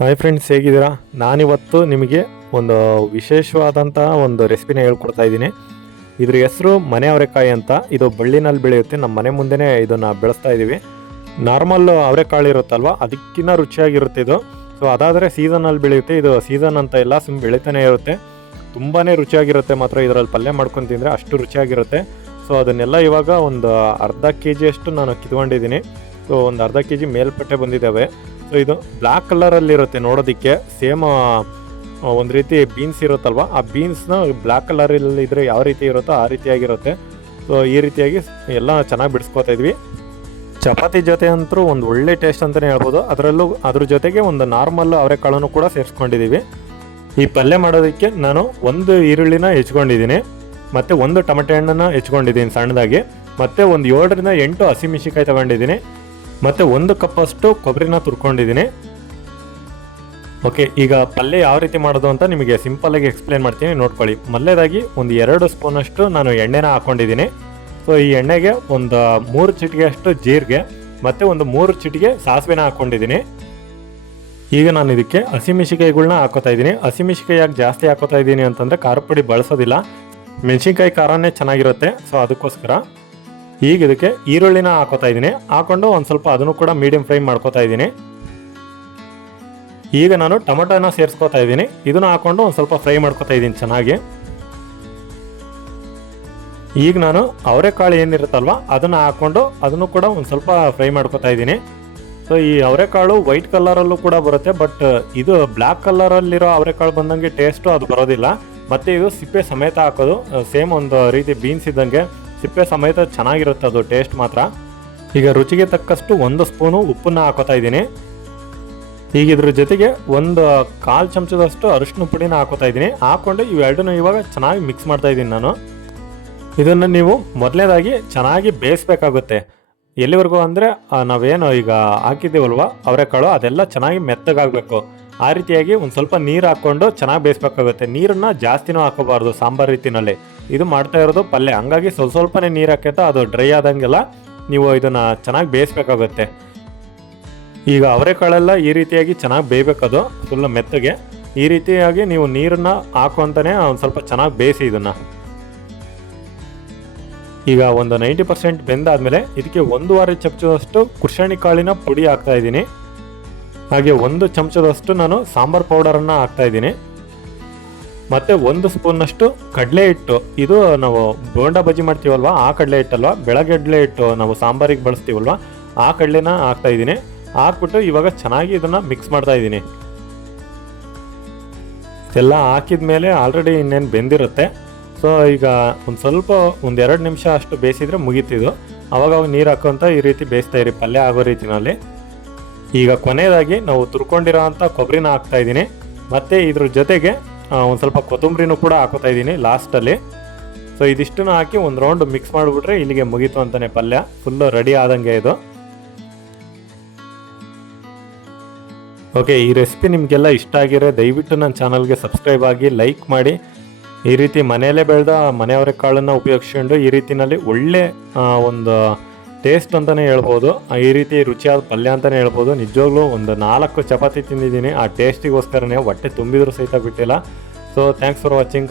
Hi friends ಹೇಗಿದ್ದೀರಾ? ನಾನಿವತ್ತು ನಿಮಗೆ ಒಂದು ವಿಶೇಷವಾದಂಥ ಒಂದು ರೆಸಿಪಿನ ಹೇಳ್ಕೊಡ್ತಾ ಇದ್ದೀನಿ. ಇದ್ರ ಹೆಸರು ಮನೆ ಅವರೆಕಾಯಿ ಅಂತ. ಇದು ಬಳ್ಳಿನಲ್ಲಿ ಬೆಳೆಯುತ್ತೆ. ನಮ್ಮ ಮನೆ ಮುಂದೆನೇ ಇದನ್ನು ಬೆಳೆಸ್ತಾ ಇದ್ದೀವಿ ನಾರ್ಮಲ್ ಅವರೆಕಾಳು ಇರುತ್ತಲ್ವ? ಅದಕ್ಕಿಂತ ರುಚಿಯಾಗಿರುತ್ತೆ ಇದು. ಸೊ ಅದಾದರೆ ಸೀಸನಲ್ಲಿ ಬೆಳೆಯುತ್ತೆ. ಇದು ಸೀಸನ್ ಅಂತ ಎಲ್ಲ ಸುಮ್ ಬೆಳೀತಾನೆ ಇರುತ್ತೆ. ತುಂಬಾ ರುಚಿಯಾಗಿರುತ್ತೆ ಮಾತ್ರ ಇದರಲ್ಲಿ ಪಲ್ಯ ಮಾಡ್ಕೊಂಡು ತಿಂದರೆ ಅಷ್ಟು ರುಚಿಯಾಗಿರುತ್ತೆ. ಸೊ ಅದನ್ನೆಲ್ಲ ಇವಾಗ ಒಂದು ಅರ್ಧ ಕೆ ಜಿಯಷ್ಟು ನಾನು ಕಿತ್ಕೊಂಡಿದ್ದೀನಿ. ಸೊ ಒಂದು ಅರ್ಧ ಕೆ ಜಿ ಮೇಲ್ಪಟ್ಟೆ ಬಂದಿದ್ದಾವೆ. ಸೊ ಇದು ಬ್ಲ್ಯಾಕ್ ಕಲರಲ್ಲಿರುತ್ತೆ ನೋಡೋದಕ್ಕೆ. ಸೇಮ್ ಒಂದು ರೀತಿ ಬೀನ್ಸ್ ಇರುತ್ತಲ್ವ? ಆ ಬೀನ್ಸ್ನ ಬ್ಲ್ಯಾಕ್ ಕಲರಲ್ಲಿ ಇದ್ರೆ ಯಾವ ರೀತಿ ಇರುತ್ತೋ ಆ ರೀತಿಯಾಗಿರುತ್ತೆ. ಸೊ ಈ ರೀತಿಯಾಗಿ ಎಲ್ಲ ಚೆನ್ನಾಗಿ ಬಿಡಿಸ್ಕೋತಾ ಇದ್ವಿ. ಚಪಾತಿ ಜೊತೆ ಅಂತೂ ಒಂದು ಒಳ್ಳೆ ಟೇಸ್ಟ್ ಅಂತಲೇ ಹೇಳ್ಬೋದು. ಅದರಲ್ಲೂ, ಅದ್ರ ಜೊತೆಗೆ ಒಂದು ನಾರ್ಮಲ್ ಅವರೆಕಾಳನ್ನು ಕೂಡ ಸೇರಿಸ್ಕೊಂಡಿದ್ದೀವಿ ಈ ಪಲ್ಯ ಮಾಡೋದಕ್ಕೆ ನಾನು ಒಂದು ಈರುಳ್ಳಿನ ಹೆಚ್ಕೊಂಡಿದ್ದೀನಿ. ಮತ್ತು ಒಂದು ಟೊಮೆಟೆ ಹಣ್ಣನ್ನು ಹೆಚ್ಕೊಂಡಿದ್ದೀನಿ ಸಣ್ಣದಾಗಿ. ಮತ್ತು ಒಂದು ಏಳರಿಂದ ಎಂಟು ಹಸಿಮೆಣಸಿಕಾಯಿ ತಗೊಂಡಿದ್ದೀನಿ. ಮತ್ತು ಒಂದು ಕಪ್ಪಷ್ಟು ಕೊಬ್ಬರಿನ ತುರ್ಕೊಂಡಿದ್ದೀನಿ. ಓಕೆ ಈಗ ಪಲ್ಯ ಯಾವ ರೀತಿ ಮಾಡೋದು ಅಂತ ನಿಮಗೆ ಸಿಂಪಲ್ಲಾಗಿ ಎಕ್ಸ್ಪ್ಲೇನ್ ಮಾಡ್ತೀನಿ, ನೋಡ್ಕೊಳ್ಳಿ. ಮೊದಲೇದಾಗಿ ಒಂದು ಎರಡು ಸ್ಪೂನಷ್ಟು ನಾನು ಎಣ್ಣೆನ ಹಾಕ್ಕೊಂಡಿದ್ದೀನಿ ಸೊ ಈ ಎಣ್ಣೆಗೆ ಒಂದು ಮೂರು ಚಿಟಿಗೆ ಅಷ್ಟು ಜೀರಿಗೆ, ಮತ್ತು ಒಂದು ಮೂರು ಚಿಟಿಗೆ ಸಾಸಿವೆನ ಹಾಕ್ಕೊಂಡಿದ್ದೀನಿ ಈಗ ನಾನು ಇದಕ್ಕೆ ಹಸಿಮೆಣಸಿಕಾಯಿಗಳನ್ನ ಹಾಕೋತಾ ಇದ್ದೀನಿ. ಹಸಿಮೆಣಸಿಕಾಯಿ ಯಾಕೆ ಜಾಸ್ತಿ ಹಾಕೋತಾ ಇದ್ದೀನಿ ಅಂತಂದರೆ, ಖಾರ ಪುಡಿ ಬಳಸೋದಿಲ್ಲ. ಮೆಣಸಿನ್ಕಾಯಿ ಖಾರನೇ ಚೆನ್ನಾಗಿರುತ್ತೆ ಸೊ ಅದಕ್ಕೋಸ್ಕರ. ಈಗ ಇದಕ್ಕೆ ಈರುಳ್ಳಿನ ಹಾಕೋತಾ ಇದ್ದೀನಿ. ಹಾಕೊಂಡು ಒಂದು ಸ್ವಲ್ಪ ಅದನ್ನು ಕೂಡ ಮೀಡಿಯಂ ಫ್ರೈ ಮಾಡ್ಕೋತಾ ಇದ್ದೀನಿ. ಈಗ ನಾನು ಟೊಮೆಟೊನ ಸೇರಿಸ್ಕೋತಾ ಇದ್ದೀನಿ. ಇದನ್ನು ಹಾಕೊಂಡು ಒಂದು ಸ್ವಲ್ಪ ಫ್ರೈ ಮಾಡ್ಕೋತಾ ಇದ್ದೀನಿ ಚೆನ್ನಾಗಿ. ಈಗ ನಾನು ಅವರೆಕಾಳು ಏನಿರುತ್ತಲ್ವ, ಅದನ್ನು ಹಾಕ್ಕೊಂಡು ಅದನ್ನು ಕೂಡ ಒಂದು ಸ್ವಲ್ಪ ಫ್ರೈ ಮಾಡ್ಕೋತಾ ಇದ್ದೀನಿ. ಸೊ ಈ ಅವರೆಕಾಳು ವೈಟ್ ಕಲರಲ್ಲೂ ಕೂಡ ಬರುತ್ತೆ ಬಟ್ ಇದು ಬ್ಲ್ಯಾಕ್ ಕಲರಲ್ಲಿರೋ ಅವರೆಕಾಳು ಬಂದಂಗೆ ಟೇಸ್ಟು ಅದು ಬರೋದಿಲ್ಲ. ಮತ್ತು ಇದು ಸಿಪ್ಪೆ ಸಮೇತ ಹಾಕೋದು ಸೇಮ್ ಒಂದು ರೀತಿ ಬೀನ್ಸ್ ಇದ್ದಂಗೆ. ಸಿಪ್ಪೆ ಸಮೇತ ಚೆನ್ನಾಗಿರುತ್ತೆ, ಅದು ಟೇಸ್ಟ್ ಮಾತ್ರ. ಈಗ ರುಚಿಗೆ ತಕ್ಕಷ್ಟು ಒಂದು ಸ್ಪೂನು ಉಪ್ಪನ್ನು ಹಾಕೋತಾ ಇದ್ದೀನಿ. ಈಗ ಇದ್ರ ಜೊತೆಗೆ ಒಂದು ಕಾಲು ಚಮಚದಷ್ಟು ಅರಿಶಿನ ಪುಡಿನ ಹಾಕೋತಾ ಇದ್ದೀನಿ. ಹಾಕ್ಕೊಂಡು ಇವೆರಡನ್ನೂ ಇವಾಗ ಚೆನ್ನಾಗಿ ಮಿಕ್ಸ್ ಮಾಡ್ತಾ ಇದ್ದೀನಿ ನಾನು. ಇದನ್ನು ನೀವು ಮೊದಲನೇದಾಗಿ ಚೆನ್ನಾಗಿ ಬೇಯಿಸ್ಬೇಕಾಗುತ್ತೆ. ಎಲ್ಲಿವರೆಗೂ ಅಂದರೆ ನಾವೇನು ಈಗ ಹಾಕಿದ್ದೀವಲ್ವ, ಅವರೆಕಾಳು ಅದೆಲ್ಲ ಚೆನ್ನಾಗಿ ಮೆತ್ತಗಾಗಬೇಕು. ಆ ರೀತಿಯಾಗಿ ಒಂದು ಸ್ವಲ್ಪ ನೀರು ಹಾಕ್ಕೊಂಡು ಚೆನ್ನಾಗಿ ಬೇಯಿಸ್ಬೇಕಾಗುತ್ತೆ. ನೀರನ್ನು ಜಾಸ್ತಿನೂ ಹಾಕೋಬಾರ್ದು ಸಾಂಬಾರು ರೀತಿನಲ್ಲಿ. ಇದು ಮಾಡ್ತಾ ಇರೋದು ಪಲ್ಯ. ಹಂಗಾಗಿ ಸ್ವಲ್ಪ ಸ್ವಲ್ಪನೇ ನೀರು ಹಾಕೈತೆ ಅದು ಡ್ರೈ ಆದಂಗೆಲ್ಲ ನೀವು ಇದನ್ನು ಚೆನ್ನಾಗಿ ಬೇಯಿಸ್ಬೇಕಾಗುತ್ತೆ. ಈಗ ಅವರೆಕಾಳೆಲ್ಲ ಈ ರೀತಿಯಾಗಿ ಚೆನ್ನಾಗಿ ಬೇಯಬೇಕದು, ಫುಲ್ ಮೆತ್ತಗೆ. ಈ ರೀತಿಯಾಗಿ ನೀವು ನೀರನ್ನ ಹಾಕುವಂತಲೇ ಒಂದು ಸ್ವಲ್ಪ ಚೆನ್ನಾಗಿ ಬೇಯಿಸಿ ಇದನ್ನು. ಈಗ ಒಂದು ನೈಂಟಿ ಪರ್ಸೆಂಟ್ ಬೆಂದಾದ್ಮೇಲೆ ಇದಕ್ಕೆ ಒಂದೂವರೆ ಚಮಚದಷ್ಟು ಕುರ್ಷಾಣಿ ಕಾಳಿನ ಪುಡಿ ಹಾಕ್ತಾ ಇದ್ದೀನಿ. ಹಾಗೆ ಒಂದು ಚಮಚದಷ್ಟು ನಾನು ಸಾಂಬಾರ್ ಪೌಡರನ್ನು ಹಾಕ್ತಾ ಇದ್ದೀನಿ. ಮತ್ತೆ ಒಂದು ಸ್ಪೂನ್ನಷ್ಟು ಕಡಲೆ ಹಿಟ್ಟು. ಇದು ನಾವು ಬೋಂಡ ಬಜ್ಜಿ ಮಾಡ್ತೀವಲ್ವಾ? ಆ ಕಡಲೆ ಹಿಟ್ಟಲ್ವಾ? ಬೆಳಗಡ್ಲೆ ಹಿಟ್ಟು ನಾವು ಸಾಂಬಾರಿಗೆ ಬಳಸ್ತೀವಲ್ವಾ? ಆ ಕಡಲೆನ ಹಾಕ್ತಾ ಇದ್ದೀನಿ. ಹಾಕ್ಬಿಟ್ಟು ಇವಾಗ ಚೆನ್ನಾಗಿ ಇದನ್ನ ಮಿಕ್ಸ್ ಮಾಡ್ತಾ ಇದ್ದೀನಿ. ಎಲ್ಲ ಹಾಕಿದ ಮೇಲೆ ಆಲ್ರೆಡಿ ಇನ್ನೇನು ಬೆಂದಿರುತ್ತೆ. ಸೊ ಈಗ ಒಂದು ಸ್ವಲ್ಪ ಒಂದೆರಡು ನಿಮಿಷ ಅಷ್ಟು ಬೇಯಿಸಿದ್ರೆ ಮುಗೀತಿದು ಅವಾಗ ಅವಾಗ ನೀರು ಹಾಕೋಂತ ಈ ರೀತಿ ಬೇಯಿಸ್ತಾ ಇರಿ, ಪಲ್ಯ ಆಗೋ ರೀತಿನಲ್ಲಿ. ಈಗ ಕೊನೆಯದಾಗಿ ನಾವು ತುರ್ಕೊಂಡಿರೋ ಅಂಥ ಕೊಬ್ಬರಿನ ಹಾಕ್ತಾ ಇದ್ದೀನಿ. ಮತ್ತು ಇದ್ರ ಜೊತೆಗೆ ಒಂದು ಸ್ವಲ್ಪ ಕೊತ್ತಂಬರಿನೂ ಕೂಡ ಹಾಕೋತಾ ಇದ್ದೀನಿ ಲಾಸ್ಟಲ್ಲಿ ಸೊ ಇದಿಷ್ಟನ್ನು ಹಾಕಿ ಒಂದು ರೌಂಡ್ ಮಿಕ್ಸ್ ಮಾಡಿಬಿಟ್ರೆ ಇಲ್ಲಿಗೆ ಮುಗೀತು ಅಂತಲೇ ಪಲ್ಯ. ಫುಲ್ಲು ರೆಡಿ ಆದಂಗೆ ಇದು. ಓಕೆ ಈ ರೆಸಿಪಿ ನಿಮಗೆಲ್ಲ ಇಷ್ಟ ಆಗಿರೋ ದಯವಿಟ್ಟು ನನ್ನ ಚಾನಲ್ಗೆ ಸಬ್ಸ್ಕ್ರೈಬ್ ಆಗಿ ಲೈಕ್ ಮಾಡಿ. ಈ ರೀತಿ ಮನೆಯಲ್ಲೇ ಬೆಳೆದ ಮನೆಯವರ ಕಾಳನ್ನು ಉಪಯೋಗಿಸ್ಕೊಂಡು ಈ ರೀತಿಯಲ್ಲಿ ಒಳ್ಳೆ ಒಂದು ಟೇಸ್ಟ್ ಅಂತಲೇ ಹೇಳ್ಬೋದು ಈ ರೀತಿ ರುಚಿಯಾದ ಪಲ್ಯ ಅಂತಲೇ ಹೇಳ್ಬೋದು. ನಿಜವಾಗ್ಲೂ ಒಂದು ನಾಲ್ಕು ಚಪಾತಿ ತಿಂದಿದ್ದೀನಿ. ಆ ಟೇಸ್ಟಿಗೋಸ್ಕರನೇ ಹೊಟ್ಟೆ ತುಂಬಿದ್ರು ಸಹಿತ ಬಿಟ್ಟಿಲ್ಲ. So thanks for watching